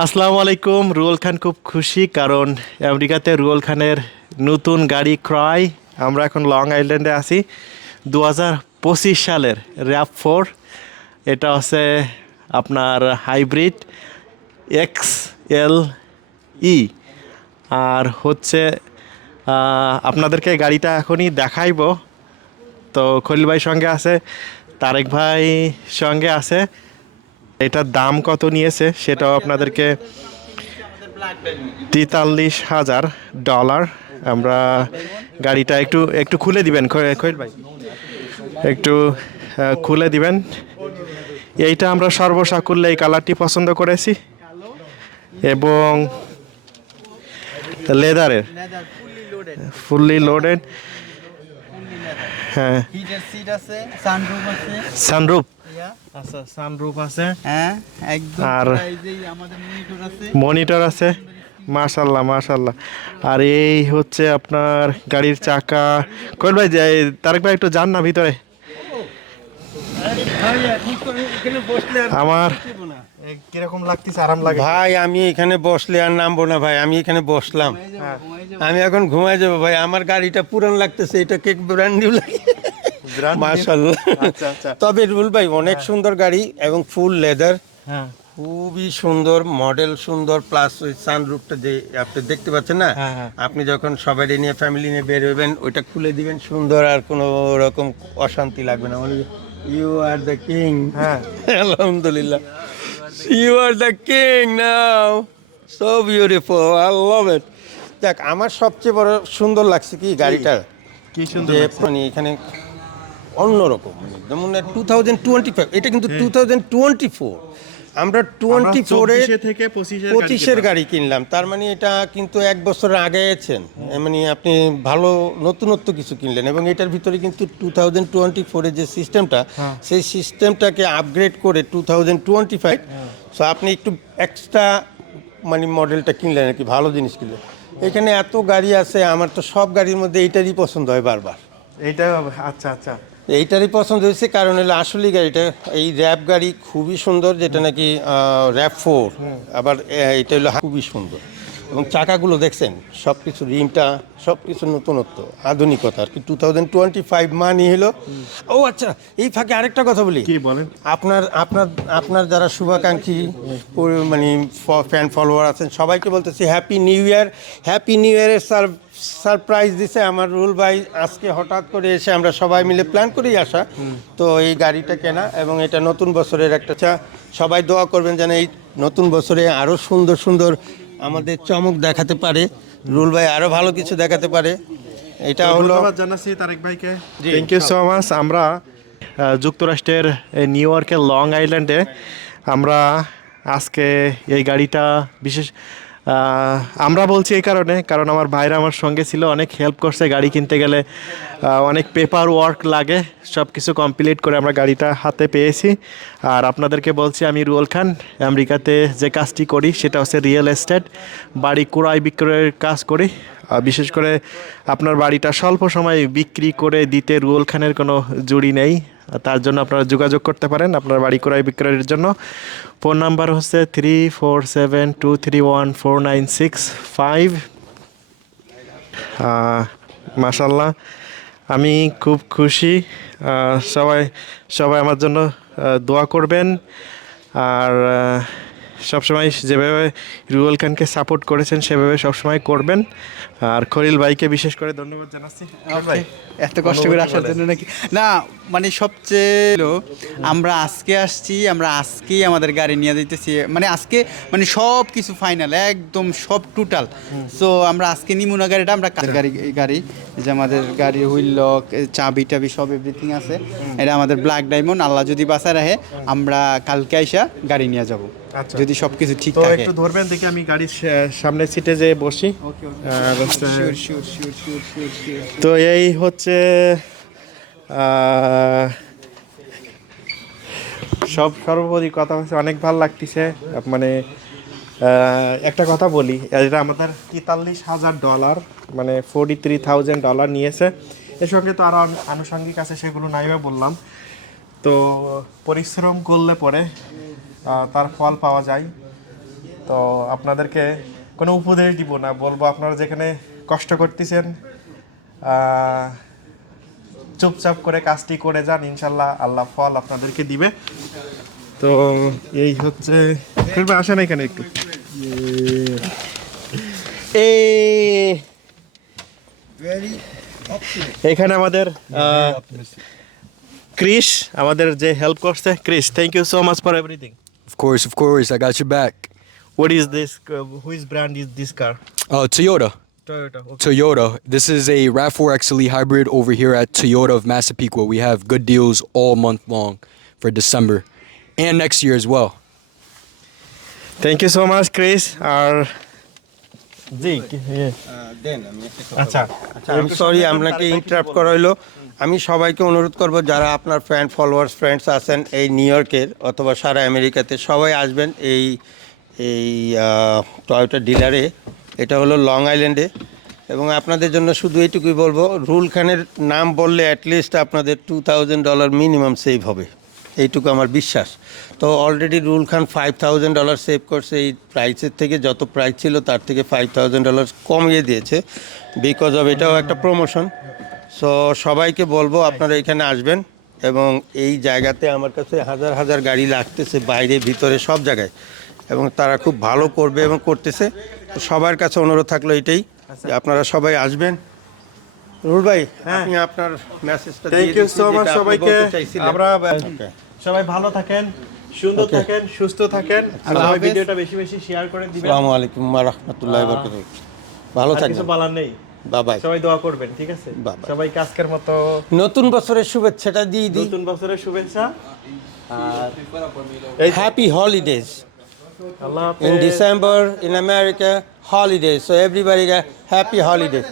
আসসালামু আলাইকুম। রুয়েল খান খুব খুশি কারণ আমেরিকাতে রুয়েল খানের নতুন গাড়ি ক্রয়। আমরা এখন লং আইল্যান্ডে আছি। দু হাজার পঁচিশ সালের র্যাপ ফোর। এটা হচ্ছে আপনার হাইব্রিড এক্স এল ই। আর হচ্ছে আপনাদেরকে গাড়িটা এখনই দেখাইব। তো খলিল ভাই সঙ্গে আছে, তারেক ভাই সঙ্গে আছে। এটার দাম কত নিয়েছে সেটাও আপনাদেরকে তেতাল্লিশ হাজার ডলার। আমরা গাড়িটা একটু একটু খুলে দিবেন খৈল ভাই। একটু খুলে দিবেন। এইটা আমরা সর্বসাকুল্যে এই কালারটি পছন্দ করেছি। এবং লেদারের ফুললি লোডেড। হ্যাঁ। হিটার ইয়া আচ্ছা সানরুফ আছে। হ্যাঁ একদম আর- আর এই যে আমাদের মনিটর আছে। মনিটর আছে। মাশাল্লাহ মাশাল্লাহ আর এই হচ্ছে আপনার গাড়ির চাকা। কোন ভাই তারেক ভাই একটু যান না ভিতরে। আমার কীরকম লাগতেছে আরাম লাগে? ভাই আমি এখানে বসলে আর নামবো না ভাই আমি এখানে বসলাম। আমি এখন ঘুমাই যাব ভাই আমার গাড়িটা পুরান লাগতেছে এটা কেক ব্র্যান্ড নিউ লাগে? মাশাল্লাহ আচ্ছা আচ্ছা। তবে রুল ভাই অনেক সুন্দর গাড়ি এবং ফুল লেদার। হ্যাঁ। খুবই সুন্দর মডেল সুন্দর প্লাস ওই সানরুফটা যে আপনি দেখতে পাচ্ছেন না হ্যাঁ, হ্যাঁ। আপনি যখন সবাই নিয়ে ফ্যামিলি নিয়ে বের হবেন ওইটা খুলে দিবেন সুন্দর আর কোনো রকম অশান্তি লাগবে না। ইউ আর দ্য কিং হ্যাঁ। আলহামদুলিল্লাহ। You are the king now so beautiful I love it দেখ আমার সবচেয়ে বড় সুন্দর লাগছে কি গাড়িটা কি সুন্দর। মানে এখানে অন্যরকম। মানে যেমন টু থাউজেন্ড টোয়েন্টি ফাইভ এটা কিন্তু টু থাউজেন্ড টোয়েন্টি ফোর আমরা টোয়েন্টি ফোরে থেকে পঁচিশের গাড়ি কিনলাম। তার মানে এটা কিন্তু এক বছর আগে আছেন মানে আপনি ভালো নতুনত্ব কিছু কিনলেন এবং এটার ভিতরে কিন্তু টু থাউজেন্ড টোয়েন্টি ফোরের যে সিস্টেমটা হ্যাঁ। সেই সিস্টেমটাকে আপগ্রেড করে two thousand twenty five so আপনি একটু এক্সট্রা মানে মডেলটা কিনলেন আর কি ভালো জিনিস কিনলেন। এখানে এত গাড়ি আছে আমার তো সব গাড়ির মধ্যে এইটারই পছন্দ হয় বারবার। এইটা আচ্ছা আচ্ছা। এইটারই পছন্দ হয়েছে কারণ হলো আসলে গাড়িটা এই র্যাপ গাড়ি খুবই সুন্দর যেটা নাকি র্যাপ ফোর। আবার এইটা এটা হলো খুবই সুন্দর। এবং চাকাগুলো দেখছেন সব কিছু রিমটা সব কিছু নতুনত্ব আধুনিকতা আর কি টু থাউজেন্ড টোয়েন্টি ফাইভ মানি হলো। ও আচ্ছা এই ফাঁকে আরেকটা কথা বলি। কি বলেন? আপনার আপনার আপনার যারা শুভাকাঙ্ক্ষী মানে ফ্যান ফলোয়ার আছেন সবাইকে বলতেছি happy new year happy new ইয়ারের সার সারপ্রাইজ দিছে আমার রুল ভাই। আজকে হঠাৎ করে এসে আমরা সবাই মিলে প্ল্যান করেই আসা। তো এই গাড়িটা কেনা এবং এটা নতুন বছরের একটা চা। সবাই দোয়া করবেন যেন এই নতুন বছরে আরও সুন্দর সুন্দর আমাদের চমক দেখাতে পারে। রুল ভাই আরও ভালো কিছু দেখাতে পারে। এটা হলো জানাচ্ছি তারেক ভাইকে। থ্যাংক ইউ সো মাচ আমরা যুক্তরাষ্ট্রের নিউ ইয়র্কের লং আইল্যান্ডে আমরা আজকে এই গাড়িটা বিশেষ আমরা বলছি এই কারণে, কারণ আমার ভাইরা আমার সঙ্গে ছিল, অনেক হেল্প করছে, গাড়ি কিনতে গেলে অনেক পেপার ওয়ার্ক লাগে সব কিছু কমপ্লিট করে আমরা গাড়িটা হাতে পেয়েছি। আর আপনাদেরকে বলছি, আমি রুয়েল খান, আমেরিকাতে যে কাজটি করি, সেটা হচ্ছে রিয়েল এস্টেট বাড়ি ক্রয় বিক্রয়ের কাজ করি। বিশেষ করে আপনার বাড়িটা স্বল্প সময়ে বিক্রি করে দিতে রুয়েল খানের কোনো জুড়ি নেই, তার জন্য আপনারা যোগাযোগ করতে পারেন আপনার বাড়ি ক্রয় বিক্রয়ের জন্য। ফোন নাম্বার হচ্ছে three four seven two three one four nine six five মাসাল্লাহ আমি খুব খুশি সবাই সবাই আমার জন্য দোয়া করবেন। আর সবসময় যেভাবে রুয়েল খানকে সাপোর্ট করেছেন সেভাবে সবসময় করবেন। আর খলিল ভাইকে বিশেষ করে ধন্যবাদ জানাচ্ছি। ভাই এত কষ্ট করে আসার জন্য নাকি? না মানে সবচেয়ে আমরা আজকে আসছি আমরা আজকেই আমাদের গাড়ি নিয়ে দিতেছি মানে আজকে মানে সব কিছু ফাইনাল একদম সব টোটাল সো আমরা আজকে নিমু না গাড়িটা আমরা গাড়ি এই গাড়ি যে আমাদের গাড়ির হুইল লক চাবি টাবি সব এভরিথিং আছে। এটা আমাদের ব্ল্যাক ডায়মন্ড আল্লাহ যদি বাঁচায় রাখে আমরা কালকে আইসা গাড়ি নিয়ে যাব। যদি সব কিছু ঠিক তো থাকে। একটু ধরবেন দেখি আমি গাড়ির সামনের সিটে যে বসি। তো এই হচ্ছে সব সর্বোপরি কথা হচ্ছে অনেক ভালো লাগতেছে। মানে একটা কথা বলি এটা আমাদের তেতাল্লিশ হাজার ডলার মানে ফোর্টি থ্রি থাউজেন্ড ডলার নিয়েছে। এর সঙ্গে তো আরও আনুষঙ্গিক আছে সেগুলো নাইবে বললাম। তো পরিশ্রম করলে পরে তার ফল পাওয়া যায়। তো আপনাদেরকে কোনো উপদেশ দিব না, বলব আপনারা যেখানে কষ্ট করতেছেন চুপচাপ করে কাজটি করে যান, ইনশাল্লাহ আল্লাহ ফল আপনাদেরকে দিবে। তো এই হচ্ছে আসেন এখানে একটু। এখানে আমাদের ক্রিস আমাদের যে হেল্প করছে Chris thank you so much for everything Of course, of course. I got your back. What is this? Uh, whose brand is this car? Uh, Toyota. Toyota. Okay. Toyota. This is a RAV4 XLE hybrid over here at Toyota of Massapequa. We have good deals all month long for December and next year as well. Thank you so much, Chris. Our জি then আমি আচ্ছা আচ্ছা আমি sorry আপনাকে interrupt করা হলো আমি সবাইকে অনুরোধ করব যারা আপনার ফ্যান ফলোয়ার্স ফ্রেন্ডস আছেন এই নিউ ইয়র্কের অথবা সারা আমেরিকাতে সবাই আসবেন এই এই টয়োটা ডিলারে এটা হলো লং আইল্যান্ডে এবং আপনাদের জন্য শুধু এইটুকুই বলব রুল খানের নাম বললে অ্যাটলিস্ট আপনাদের two thousand dollar minimum save হবে। এইটুকু আমার বিশ্বাস। তো অলরেডি রুল খান ফাইভ থাউজেন্ড ডলার সেভ করছে। এই প্রাইসের থেকে যত প্রাইস ছিল তার থেকে ফাইভ থাউজেন্ড ডলার কমিয়ে দিয়েছে। বিকজ অফ এটাও একটা প্রমোশন সো সবাইকে বলব আপনারা এখানে আসবেন এবং এই জায়গাতে আমার কাছে হাজার হাজার গাড়ি লাগতেছে বাইরে ভিতরে সব জায়গায়। এবং তারা খুব ভালো করবে এবং করতেছে। তো সবার কাছে অনুরোধ থাকল এটাই যে আপনারা সবাই আসবেন। রুল ভাই আপনি আপনার মেসেজটা থ্যাংক ইউ সো মাচ সবাইকে। আমরা. সবাই ভালো থাকেন সুন্দর থাকেন সুস্থ থাকেন। আর সবাই হাফেজ। ভিডিওটা বেশি বেশি শেয়ার করে দিবেন। আসসালামু আলাইকুম ওয়া রাহমাতুল্লাহি ওয়া বারাকাতুহু। ভালো আর কিছু বলার নেই। বাবাই সবাই দোয়া করবেন ঠিক আছে. সবাইকে আজকের মতো নতুন বছরের শুভেচ্ছাটা দিয়ে দিই। নতুন বছরের শুভেচ্ছা। আর হ্যাপি হলিডেজ in হাফেজ। December in America holidays so everybody got happy holidays